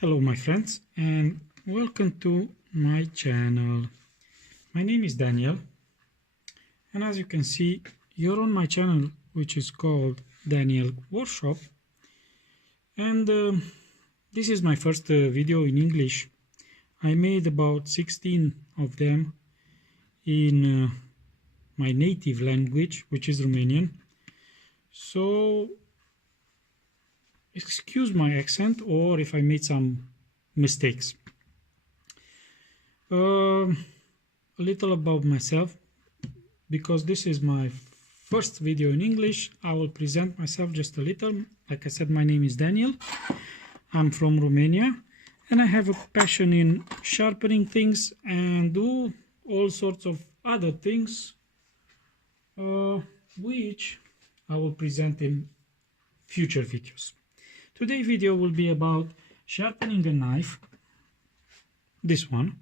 Hello my friends and welcome to my channel. My name is Daniel and as you can see you're on my channel which is called Daniel Workshop, and this is my first video in English. I made about 16 of them in my native language, which is Romanian, so excuse my accent or if I made some mistakes. A little about myself, because this is my first video in English. I will present myself just a little. Like I said, my name is Daniel. I'm from Romania and I have a passion in sharpening things and do all sorts of other things which I will present in future videos. Today's video will be about sharpening a knife, this one,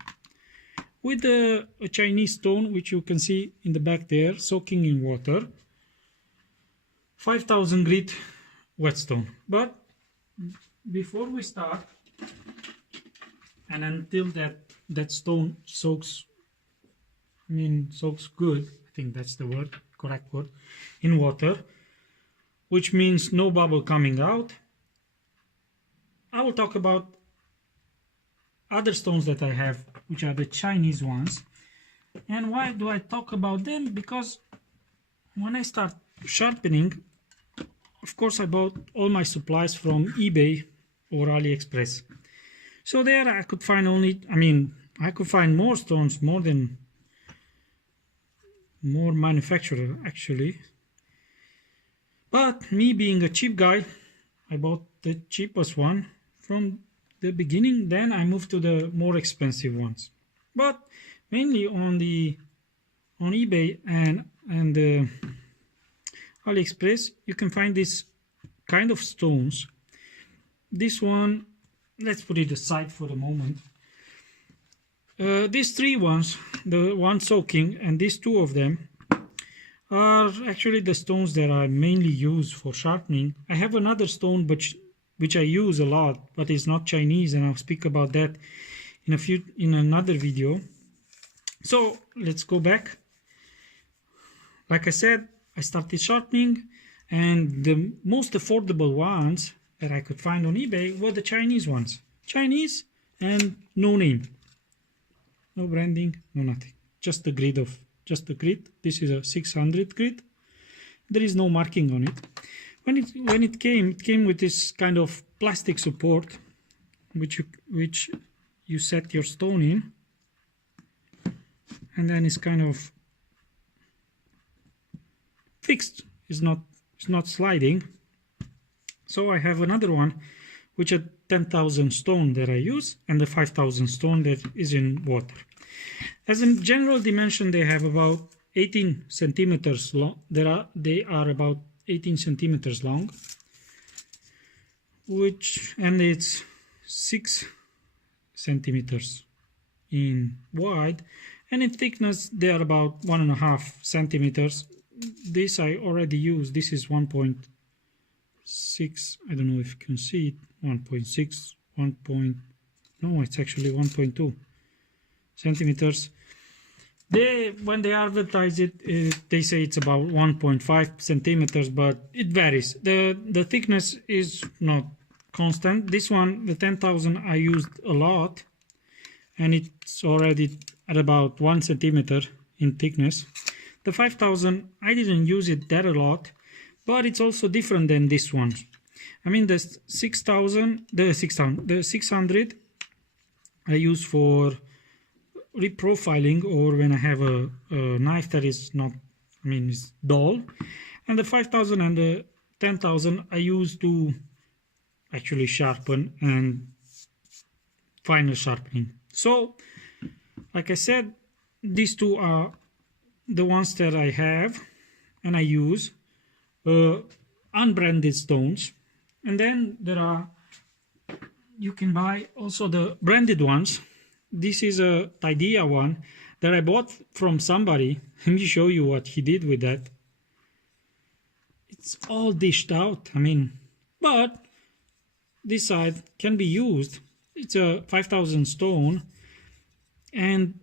with a Chinese stone, which you can see in the back there, soaking in water, 5000 grit whetstone. But before we start, and until that stone soaks good, I think that's the word, correct word, in water, which means no bubble coming out, I will talk about other stones that I have, which are the Chinese ones. And why do I talk about them? Because when I start sharpening, of course I bought all my supplies from eBay or AliExpress. So there I could find I could find more stones, more manufacturer actually. But me being a cheap guy, I bought the cheapest one from the beginning, then I moved to the more expensive ones. But mainly on eBay and AliExpress you can find this kind of stones. This one, let's put it aside for the moment. These three ones, the one soaking and these two of them, are actually the stones that I mainly use for sharpening. I have another stone which I use a lot, but it's not Chinese, and I'll speak about that in another video. So let's go back. Like I said, I started sharpening, and the most affordable ones that I could find on eBay were the Chinese ones. Chinese and no name, no branding, no nothing. Just the grit. This is a 600 grit. There is no marking on it. When it came with this kind of plastic support, which you set your stone in, and then it's kind of fixed. It's not sliding. So I have another one, which a 10,000 stone that I use, and the 5,000 stone that is in water. As a general dimension, they have about 18 centimeters long. They are about 18 centimeters long, and it's 6 centimeters in wide, and in thickness they are about 1.5 centimeters. This I already used. This is 1.6. I don't know if you can see it. 1.6. No, it's actually 1.2 centimeters. When they advertise it, they say it's about 1.5 centimeters, but it varies. The thickness is not constant. This one, the 10,000, I used a lot, and it's already at about 1 centimeter in thickness. The 5,000, I didn't use it that a lot, but it's also different than this one. I mean, the 600 I use for reprofiling, or when I have a knife that is not, is dull, and the 5,000 and the 10,000 I use to actually sharpen and final sharpening. So like I said, these two are the ones that I have and I use, unbranded stones. And then you can buy also the branded ones. This is a Idea one that I bought from somebody. Let me show you what he did with that. It's all dished out, but this side can be used it's a 5,000 stone, and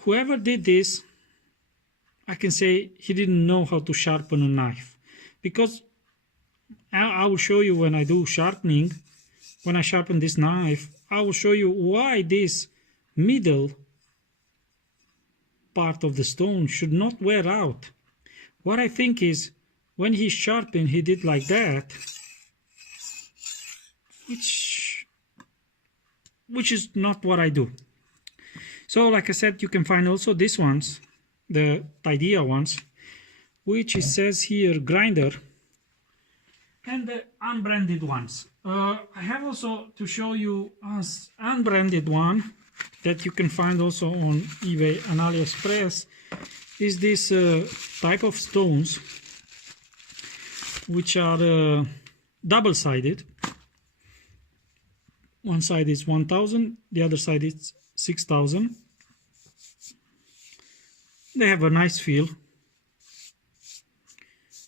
whoever did this, I can say he didn't know how to sharpen a knife, because I will show you when I do sharpening, when I sharpen this knife, I will show you why this middle part of the stone should not wear out. What I think is, when he sharpened, he did like that, which is not what I do. So like I said, you can find also these ones, the idea ones, which it says here grinder, and the unbranded ones. I have also to show you an unbranded one that you can find also on eBay and AliExpress. Is this type of stones, which are double-sided. One side is 1,000, the other side is 6,000. They have a nice feel.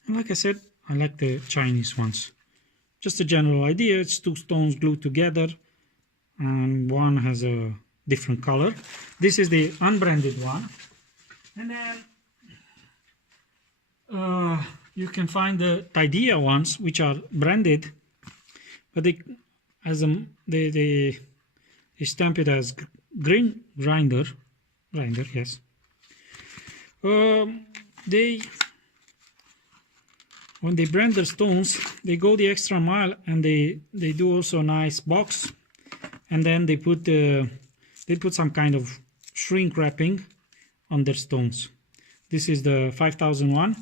And like I said, I like the Chinese ones. Just a general idea, it's two stones glued together and one has a different color. This is the unbranded one. And then you can find the idea ones, which are branded, but they stamp it as green grinder, yes. When they brand their stones, they go the extra mile, and they do also a nice box, and then they put some kind of shrink wrapping on their stones. This is the 5,000 one.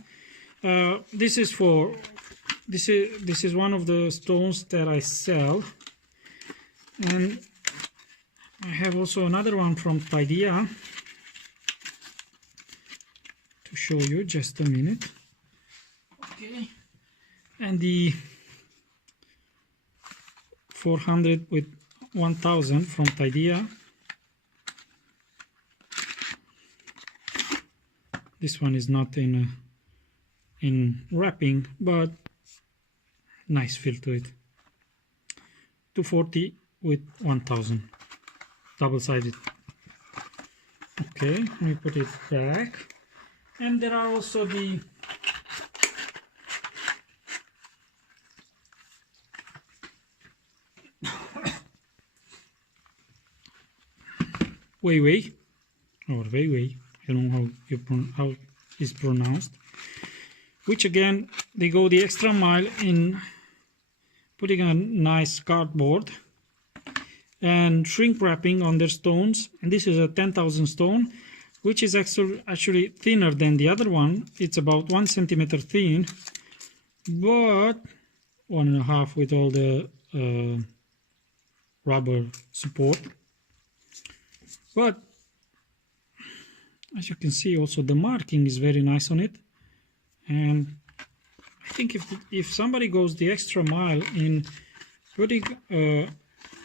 This is one of the stones that I sell, and I have also another one from Idea to show you. Just a minute. Okay, and the 400 with 1,000 from Idea. This one is not in wrapping, but nice feel to it. 240 with 1,000, double-sided. Okay, let me put it back. And there are also the Weiwei, or Weiwei, I don't know how it's pronounced, which again, they go the extra mile in putting a nice cardboard and shrink wrapping on their stones. And this is a 10,000 stone, which is actually thinner than the other one. It's about 1 centimeter thin, but 1.5 with all the rubber support. But as you can see, also the marking is very nice on it, and I think if somebody goes the extra mile in putting a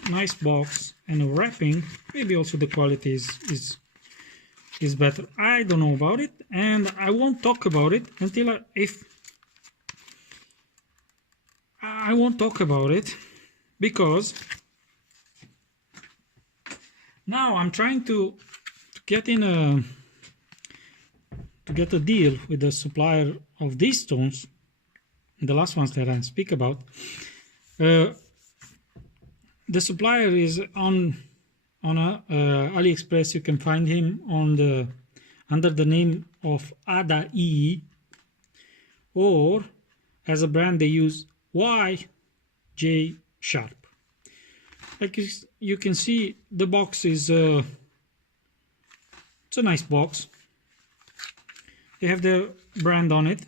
nice box and a wrapping, maybe also the quality is better. I don't know about it, and I won't talk about it until I won't talk about it, because now I'm trying to get a deal with the supplier of these stones, the last ones that I speak about. The supplier is on AliExpress. You can find him under the name of Ada-E, or as a brand they use YJ Sharp. Like you can see, the box is it's a nice box. They have the brand on it,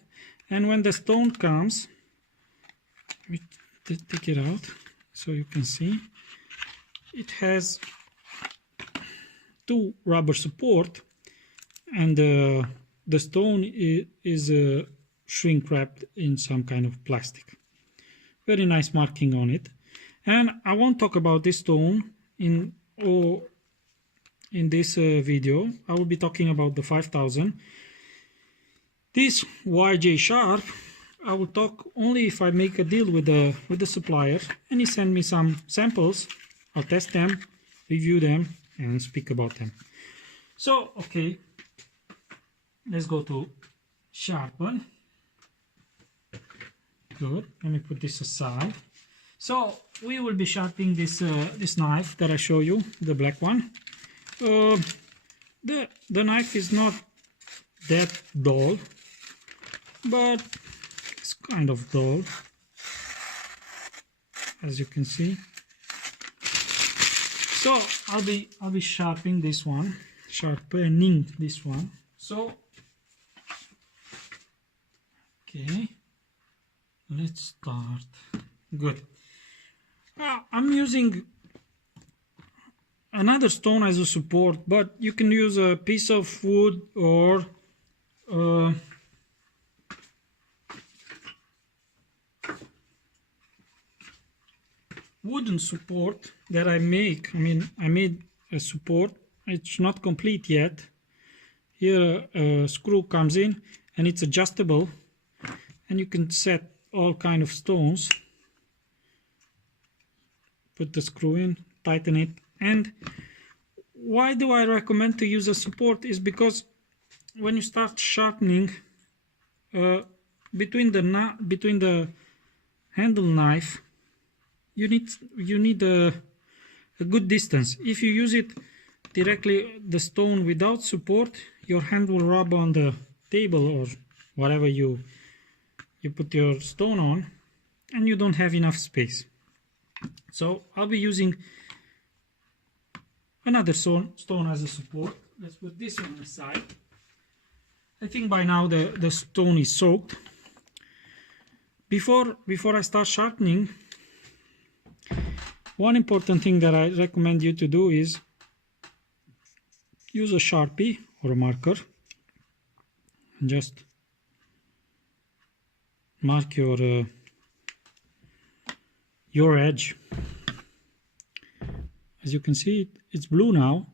and when the stone comes, let me take it out so you can see, it has 2 rubber support, and the stone is shrink wrapped in some kind of plastic. Very nice marking on it. And I won't talk about this stone in this video. I will be talking about the 5,000. This YJ Sharp, I will talk only if I make a deal with the supplier and he send me some samples, I'll test them, review them, and speak about them. So, okay, let's go to sharpen. Good. Let me put this aside. So we will be sharpening this this knife that I show you, the black one. The knife is not that dull, but it's kind of dull, as you can see. So I'll be sharpening this one. So okay, let's start. Good. I'm using another stone as a support, but you can use a piece of wood or wooden support that I make. I mean, I made a support. It's not complete yet. Here a screw comes in and it's adjustable, and you can set all kind of stones. Put the screw in, tighten it. And why do I recommend to use a support is because when you start sharpening, between the handle knife, you need a good distance. If you use it directly, the stone without support, your hand will rub on the table or whatever you put your stone on, and you don't have enough space. So I'll be using another stone as a support. Let's put this one aside. I think by now the stone is soaked. Before I start sharpening, one important thing that I recommend you to do is use a Sharpie or a marker and just mark your edge. As you can see, it's blue now.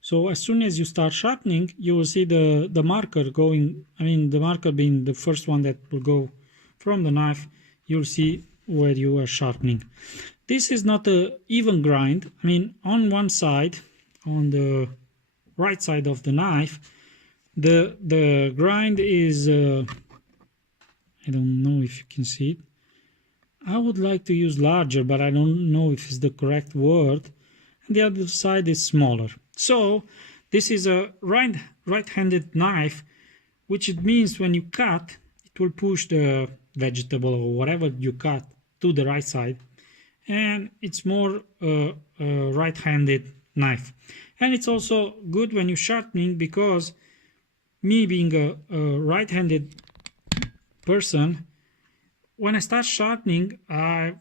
So as soon as you start sharpening, you will see the marker going, I mean the marker being the first one that will go from the knife. You'll see where you are sharpening. This is not an even grind. I mean, on one side, on the right side of the knife, the grind is, I don't know if you can see it. I would like to use larger, but I don't know if it's the correct word. And the other side is smaller. So this is a right-handed knife, which it means when you cut, it will push the vegetable or whatever you cut to the right side, and it's more a right-handed knife. And it's also good when you're sharpening, because me being a right-handed person, when I start sharpening, I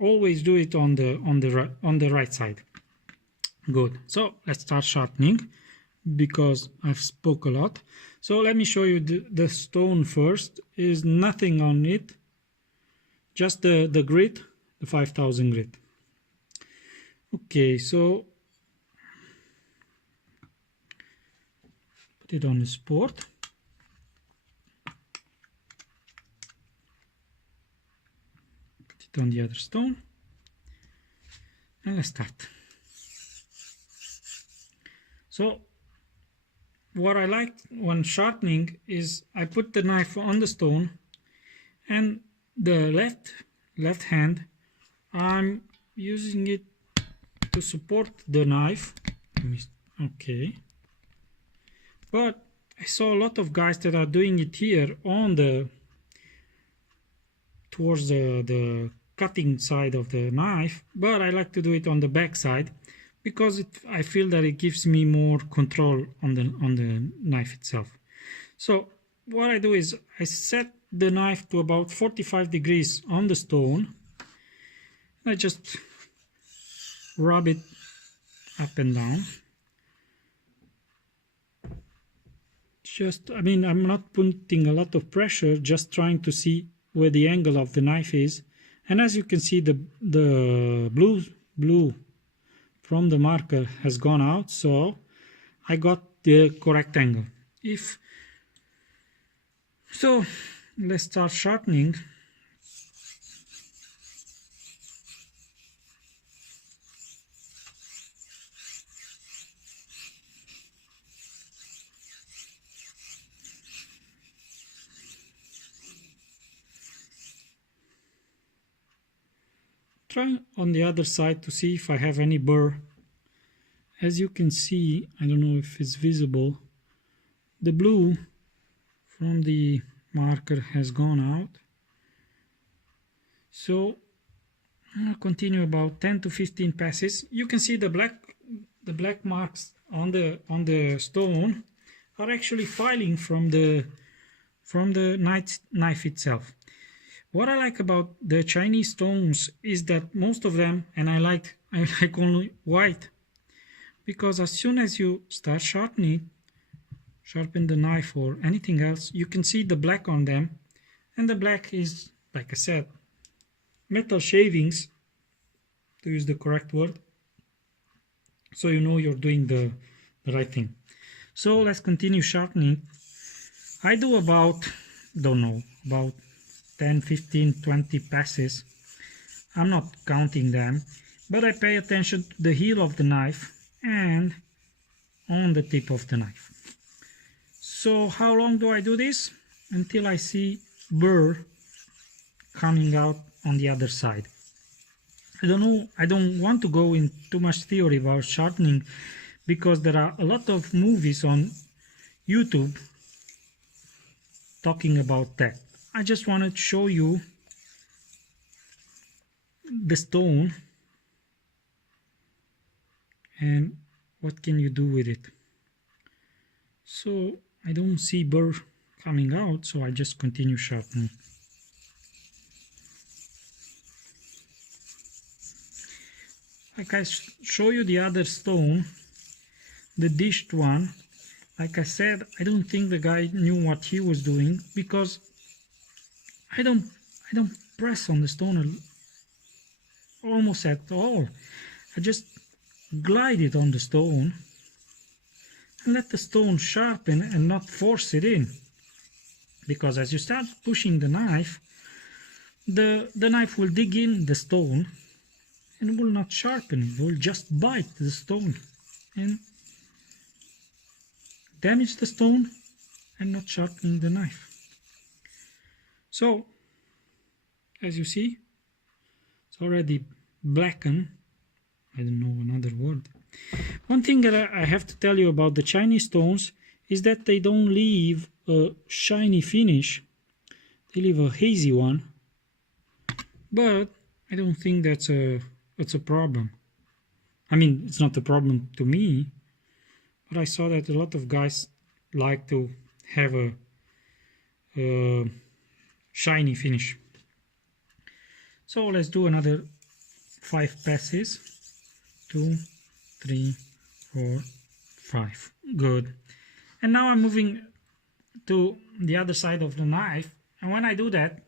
always do it on the right side. Good. So let's start sharpening, because I've spoke a lot. So let me show you the stone first. Is nothing on it, just the grit, the 5000 grit. Okay, so put it on the support. Put it on the other stone, and let's start. So what I like when sharpening is I put the knife on the stone, and the left hand I'm using it to support the knife. Okay, but I saw a lot of guys that are doing it here on towards the cutting side of the knife, but I like to do it on the back side, because I feel that it gives me more control on the knife itself. So what I do is I set the knife to about 45 degrees on the stone, and I just rub it up and down. I mean, I'm not putting a lot of pressure, just trying to see where the angle of the knife is. And as you can see, the blue from the marker has gone out, so I got the correct angle. So let's start sharpening. try on the other side to see if I have any burr. As you can see, I don't know if it's visible, the blue from the marker has gone out. So I'll continue about 10 to 15 passes. You can see the black marks on the stone are actually filing from the knife itself. What I like about the Chinese stones is that most of them, and I like only white, because as soon as you start sharpen the knife or anything else, you can see the black on them, and the black is, like I said, metal shavings, to use the correct word, so you know you're doing the right thing. So let's continue sharpening. I do about 10, 15, 20 passes. I'm not counting them, but I pay attention to the heel of the knife and on the tip of the knife. So how long do I do this? Until I see burr coming out on the other side. I don't want to go in too much theory about sharpening, because there are a lot of movies on YouTube talking about that. I just wanted to show you the stone and what can you do with it. So I don't see burr coming out, so I just continue sharpening. Like I show you the other stone, the dished one. Like I said, I don't think the guy knew what he was doing, because I don't press on the stone almost at all. I just glide it on the stone and let the stone sharpen and not force it in, because as you start pushing the knife, the knife will dig in the stone and will not sharpen, it will just bite the stone and damage the stone and not sharpening the knife. So as you see, it's already blackened. I don't know another word. One thing that I have to tell you about the Chinese stones is that they don't leave a shiny finish, they leave a hazy one, but I don't think that's a problem. I mean, it's not a problem to me, but I saw that a lot of guys like to have a shiny finish. So let's do another 5 passes. 2, 3, 4, 5. Good. And now I'm moving to the other side of the knife, and when I do that,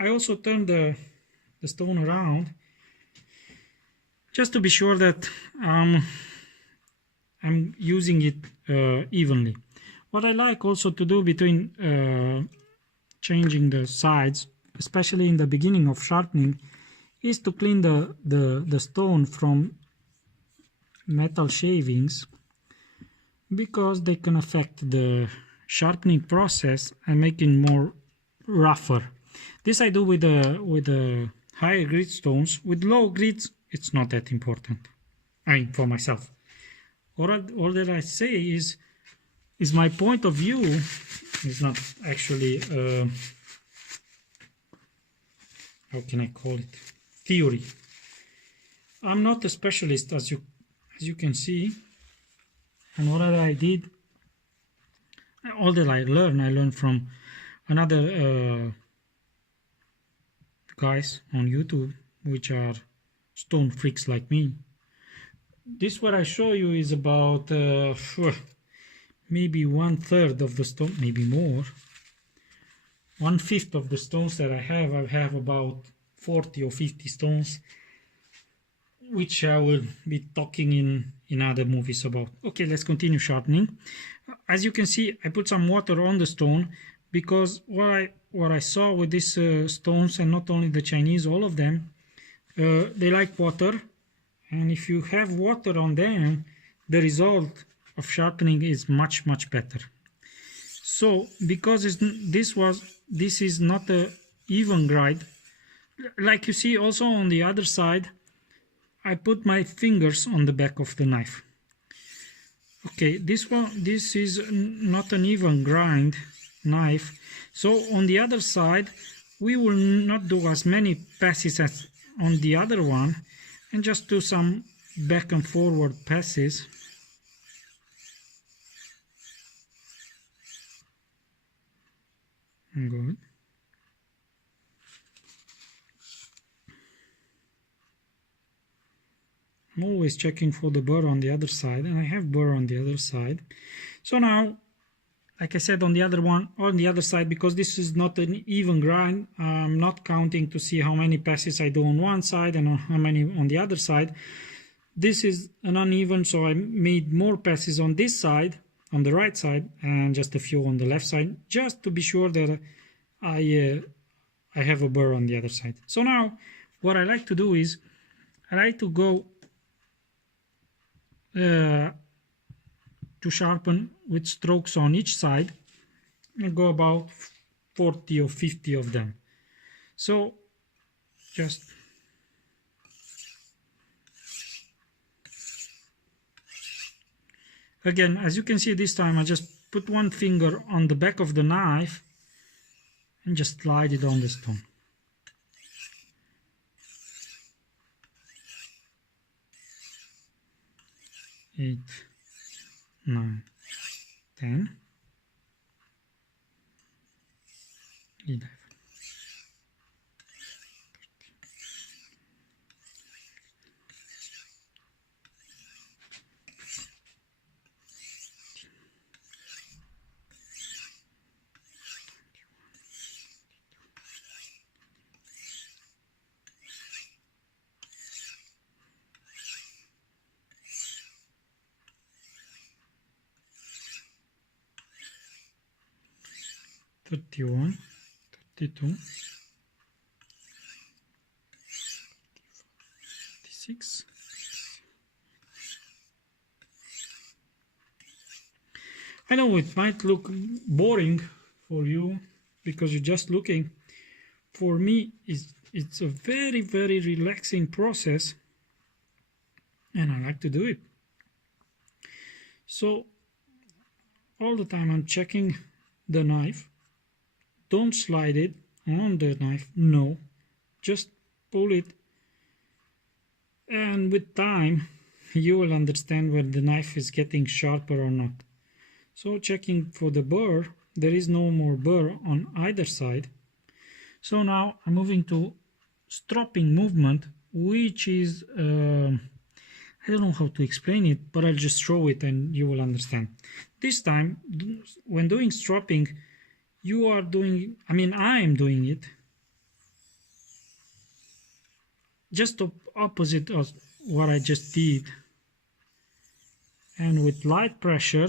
I also turn the stone around just to be sure that I'm using it evenly. What I like also to do between changing the sides, especially in the beginning of sharpening, is to clean the stone from metal shavings, because they can affect the sharpening process and make it more rougher. This I do with the higher grit stones. With low grits, it's not that important. I mean, for myself. All that I say is my point of view. It's not actually how can I call it? Theory. I'm not a specialist, as you can see, and all that I did, all that I learned from another guys on YouTube, which are stone freaks like me. This what I show you is about maybe 1/3 of the stone, maybe more. 1/5 of the stones that I have about 40 or 50 stones, which I will be talking in other movies about. Okay, let's continue sharpening. As you can see, I put some water on the stone, because what I saw with these stones, and not only the Chinese, all of them, they like water, and if you have water on them, the result of sharpening is much better. So because this is not a even grind, like you see also on the other side, I put my fingers on the back of the knife. Okay, this is not an even grind knife, so on the other side we will not do as many passes as on the other one, and just do some back and forward passes. Good. I'm always checking for the burr on the other side, and I have burr on the other side. So now, like I said, on the other side, because this is not an even grind, I'm not counting to see how many passes I do on one side and how many on the other side. This is an uneven, so I made more passes on this side, on the right side, and just a few on the left side, just to be sure that I have a burr on the other side. So now, what I like to do is, I like to go to sharpen with strokes on each side, and go about 40 or 50 of them. So just again, as you can see, this time I just put one finger on the back of the knife and just slide it on the stone. Eight, 9, 10, 11. 31, 32, 36. I know it might look boring for you because you're just looking. For me, it's a very, very relaxing process, and I like to do it. So all the time I'm checking the knife. Don't slide it on the knife, no, just pull it, and with time you will understand whether the knife is getting sharper or not. So checking for the burr, there is no more burr on either side. So now I'm moving to stropping movement, which is I don't know how to explain it, but I'll just show it and you will understand. This time, when doing stropping, you are doing, I am doing it just opposite of what I just did, and with light pressure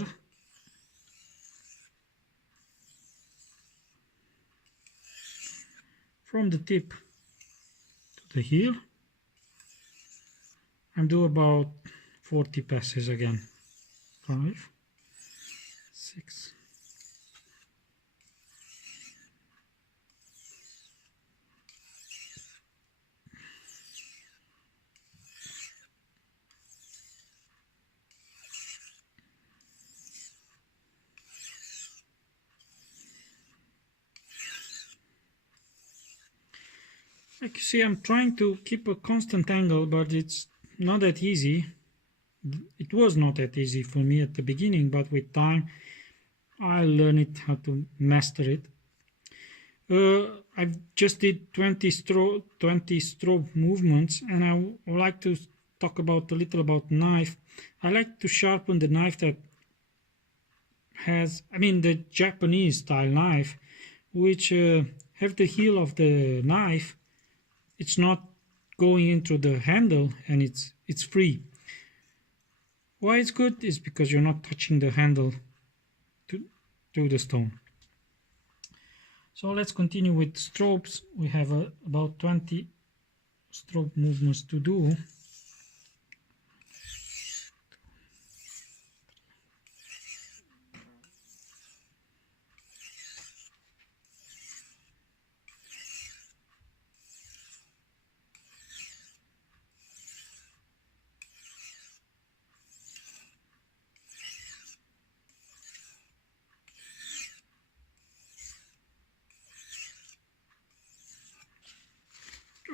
from the tip to the heel, and do about 40 passes again. 5, 6, 7. Like you see, I'm trying to keep a constant angle, but it's not that easy. It was not that easy for me at the beginning, but with time I learned how to master it. I just did 20 stroke movements, and I would like to talk a little about knife. I like to sharpen the knife that has, the Japanese style knife, which have the heel of the knife. It's not going into the handle, and it's free. Why it's good is because you're not touching the handle to the stone. So let's continue with strokes. We have about 20 stroke movements to do.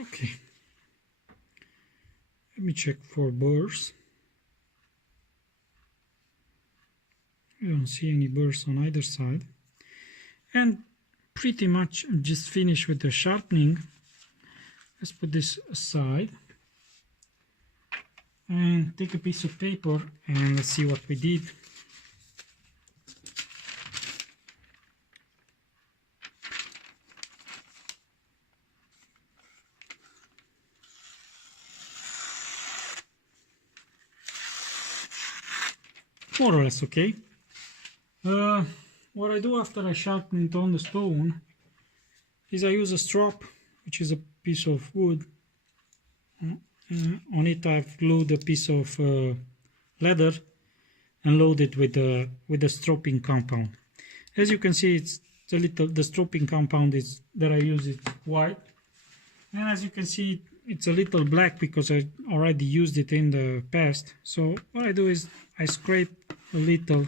Okay, let me check for burrs. I don't see any burrs on either side, and pretty much I'm just finished with the sharpening. Let's put this aside and take a piece of paper and let's see what we did. More or less okay. What I do after I sharpen it on the stone is I use a strop, which is a piece of wood. On it I've glued a piece of leather and loaded with the stropping compound. As you can see, it's the stropping compound is that I use is white, and as you can see, it's a little black because I already used it in the past. So what I do is I scrape a little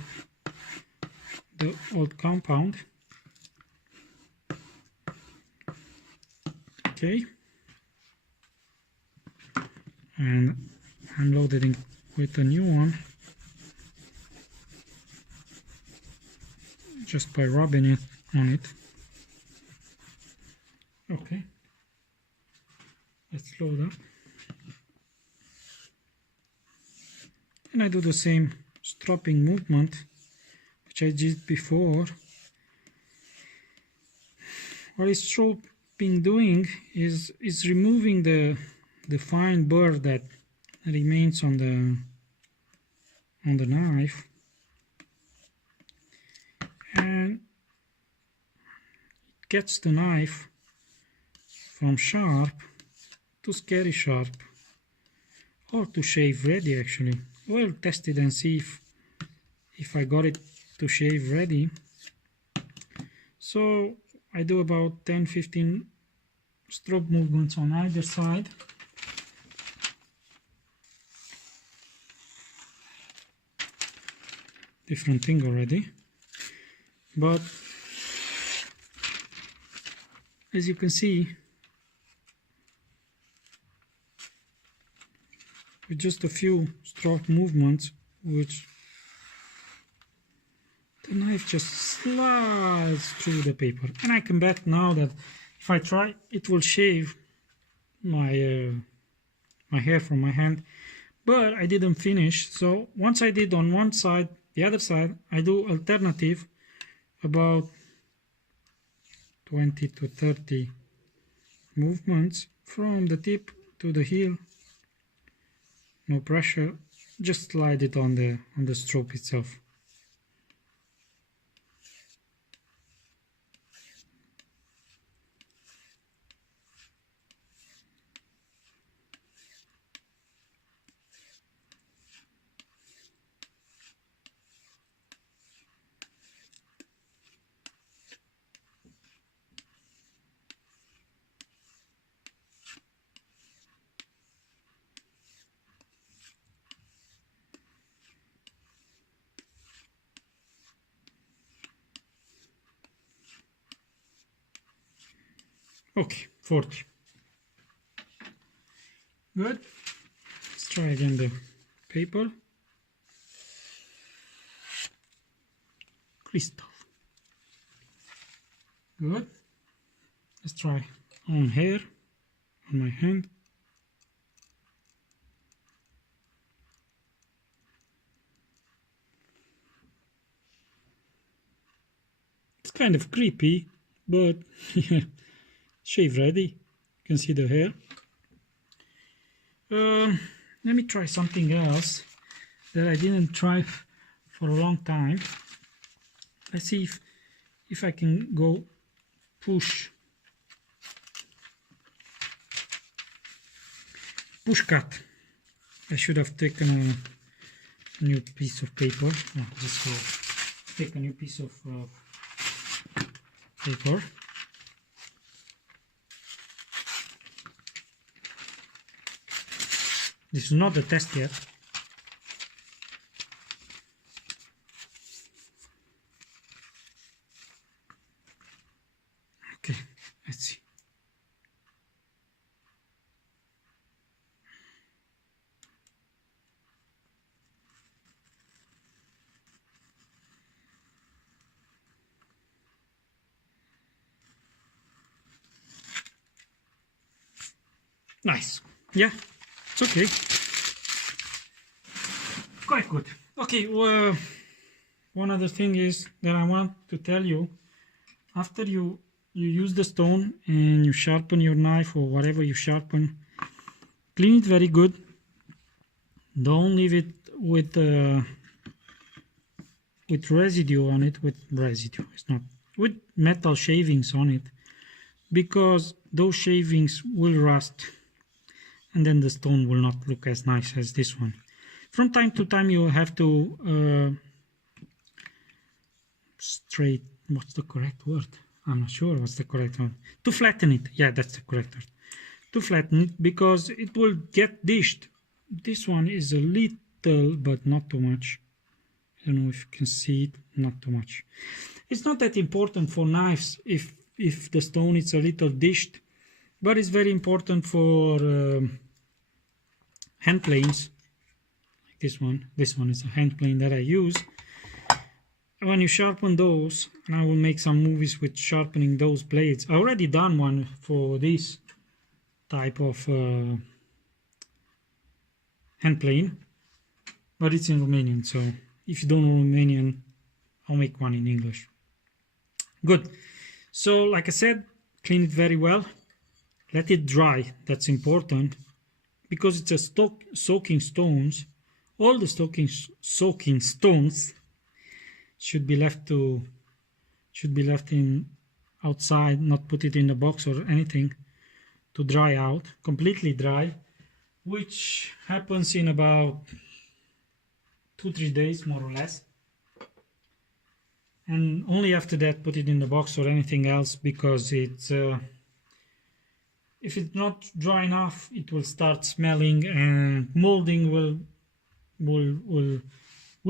the old compound. Okay, and I'm loading with a new one just by rubbing it on it. Okay, let's load up, and I do the same stropping movement which I did before. What is stropping doing is removing the fine burr that remains on the knife, and it gets the knife from sharp to scary sharp, or to shave ready. Actually, we'll test it and see if I got it to shave ready. So I do about 10-15 strop movements on either side. Different thing already, but as you can see, with just a few strop movements, which the knife just slides through the paper, and I can bet now that if I try, it will shave my my hair from my hand. But I didn't finish, so once I did on one side, the other side, I do alternative about 20 to 30 movements from the tip to the heel. No pressure, just slide it on the strop itself. Okay, 40. Good. Let's try again the paper. Crystal. Good. Let's try on hair, on my hand. It's kind of creepy, but yeah, shave ready. You can see the hair. Let me try something else that I didn't try for a long time. Let's see if I can go push cut. I should have taken a new piece of paper. No, just go take a new piece of paper. This is not the test yet. Okay, let's see. Nice. Yeah, it's okay. Quite good. Okay, well, one other thing is that I want to tell you, after you use the stone and you sharpen your knife or whatever you sharpen, clean it very good. Don't leave it with residue on it, it's not, with metal shavings on it, because those shavings will rust and then the stone will not look as nice as this one. From time to time you have to what's the correct word? I'm not sure what's the correct word. To flatten it. Yeah, that's the correct word. To flatten it, because it will get dished. This one is a little, but not too much. I don't know if you can see it, not too much. It's not that important for knives if the stone is a little dished, but it's very important for hand planes, like this one. This one is a hand plane that I use. When you sharpen those, and I will make some movies with sharpening those blades. I already done one for this type of hand plane, but it's in Romanian, so if you don't know Romanian, I'll make one in English. Good. So like I said, clean it very well. Let it dry. That's important, because it's a soaking stones. All the soaking stones should be left in outside, not put it in a box or anything, to dry out, completely dry, which happens in about 2-3 days, more or less. And only after that put it in the box or anything else, because it's if it's not dry enough, it will start smelling, and molding will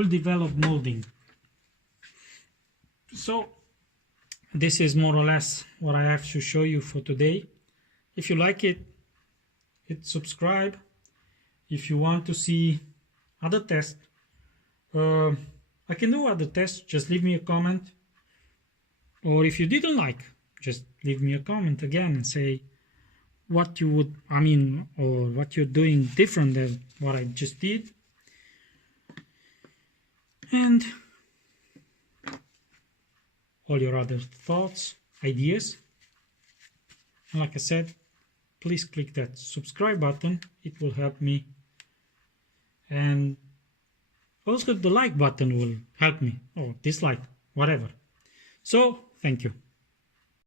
develop molding. So this is more or less what I have to show you for today. If you like it, hit subscribe. If you want to see other tests, I can do other tests, just leave me a comment. Or if you didn't like, just leave me a comment again and say what you would, or what you're doing different than what I just did. And all your other thoughts, ideas. And like I said, please click that subscribe button. It will help me. And also the like button will help me, or dislike, whatever. So, thank you.